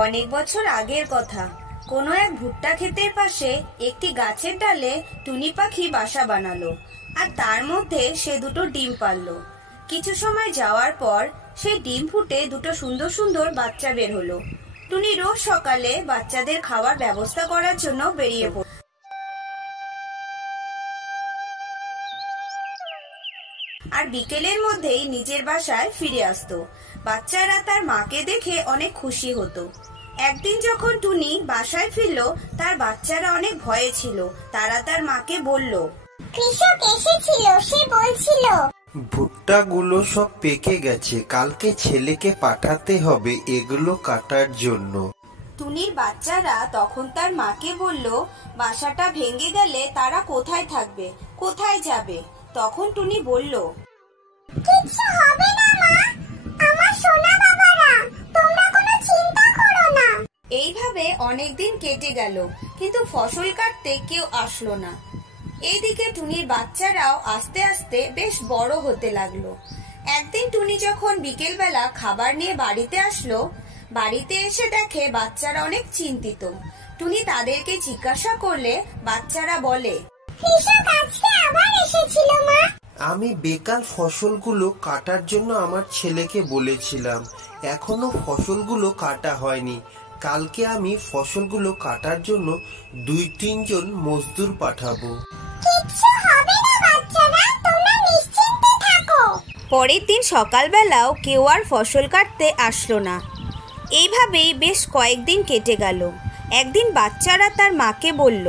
অনেক বছর আগের কথা। কোনো এক ভুট্টা ক্ষেতের পাশে একটি গাছের ডালে টুনি পাখি বাসা বানালো, আর তার মধ্যে সে দুটো ডিম পারলো। কিছু সময় যাওয়ার পর সেই ডিম ফুটে দুটো সুন্দর সুন্দর বাচ্চা বের হলো। টুনি রোজ সকালে বাচ্চাদের খাওয়ার ব্যবস্থা করার জন্য বেরিয়ে পড়ল, আর বিকেলের মধ্যেই নিজের বাসায় ফিরে আসতো। বাচ্চারা তার মাকে দেখে অনেক খুশি হতো। একদিন যখন টুনি বাসায় ফিরল, তার বাচ্চারা অনেক ভয়ে ছিল। তারা তার মাকে বলল, কৃষক এসেছিল, সে বলছিল ভুট্টাগুলো সব পেকে গেছে, কালকে ছেলেকে পাঠাতে হবে এগুলো কাটার জন্য। টুনির বাচ্চারা তখন তার মাকে বলল, বাসাটা ভেঙে গেলে তারা কোথায় থাকবে, কোথায় যাবে? তখন টুনি বলল, কিচ্ছু হবে না মা, আমার সোনা বাবারা, তোমরা কোনো চিন্তা করো না। এইভাবে অনেকদিন কেটে গেল, কিন্তু ফসল কাটতে কেউ আসলো না। এইদিকে টুনির বাচ্চারাও আস্তে আস্তে বেশ বড় হতে লাগলো। একদিন টুনি যখন বিকেলবেলা খাবার নিয়ে বাড়িতে আসলো, বাড়িতে এসে দেখে বাচ্চারা অনেক চিন্তিত। টুনি তাদেরকে জিজ্ঞাসা করলে বাচ্চারা বলে, কৃষক আজকে আবার এসেছিল মা। আমি বেকার ফসলগুলো কাটার জন্য আমার ছেলেকে বলেছিলাম, এখনো ফসলগুলো কাটা হয়নি। কালকে আমি ফসলগুলো কাটার জন্য 2-3 জন মজদুর পাঠাবো। কিচ্ছু হবে না বাচ্চারা, তোমরা নিশ্চিন্তে থাকো। পরের দিন সকালবেলাও কেউ আর ফসল কাটতে আসলো না। এইভাবেই বেশ কয়েকদিন কেটে গেল। একদিন বাচ্চারা তার মাকে বলল,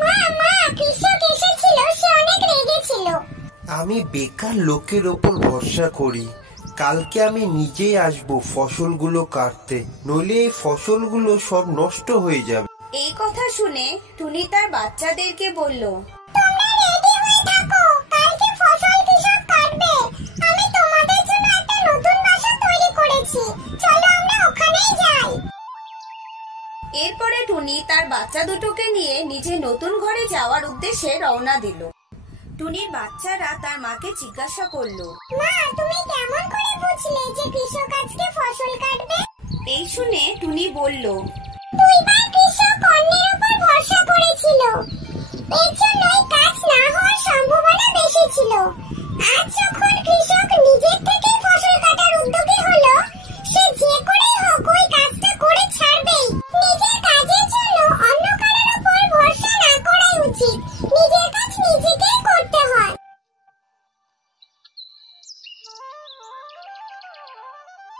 মা মা, কৃষক এসেছিল, সে অনেক রেগেছিল। আমি বেকার লোকের ওপর ভরসা করি, কালকে আমি নিজেই আসবো ফসলগুলো কাটতে, নইলে এই ফসলগুলো সব নষ্ট হয়ে যাবে। এই কথা শুনে টুনি তার বাচ্চাদেরকে বলল, তোমরা রেডি হয়ে থাকো, কালকে ফসল কৃষক কাটবে। আমি তোমাদের জন্য একটা নতুন বাসা তৈরি করেছি, চলো আমরা ওখানেই যাই। এরপরে টুনি তার বাচ্চা দুটোকে নিয়ে নিজে নতুন ঘরে যাওয়ার উদ্দেশ্যে রওনা দিল। টুনির বাচ্চারা তার মাকে জিজ্ঞাসা করলো, মা তুমি কেমন করে বুঝলে যে কৃষক আজকে ফসল কাটবে? এই শুনে টুনি বলল, দুইবার কৃষক অন্যের উপর ভরসা করেছিল, এর জন্যই কাজ না হওয়ার সম্ভাবনা বেশি ছিল। আজ যখন কৃষক নিজের থেকে